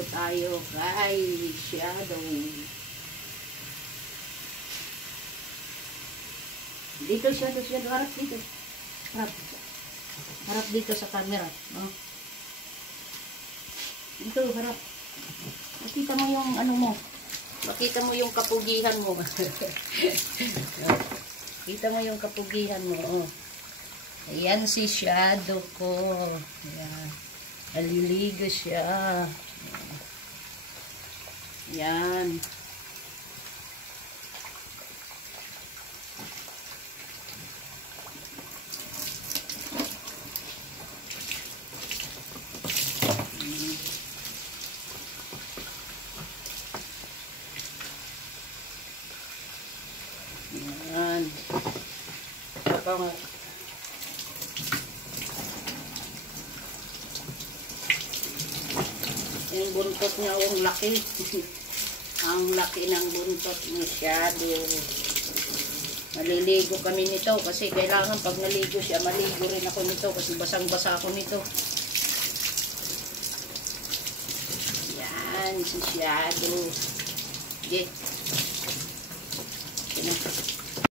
Maliligo tayo kay Shadow. Dito Shadow, harap dito. Harap dito sa camera. No? Dito, harap. Makita mo yung ano mo. Makita mo yung kapugihan mo. Kita mo yung kapugihan mo. Oh. Ayan si Shadow ko. Ayan. Naliligo siya. Ayan. Ayan. Tapos yung buntot niya, ang laki. Ang laki ng buntot ni Shadow. Maliligo kami nito kasi kailangan pag naligo siya, maligo rin ako nito kasi basang-basa ako nito. Yan si Shadow. Okay.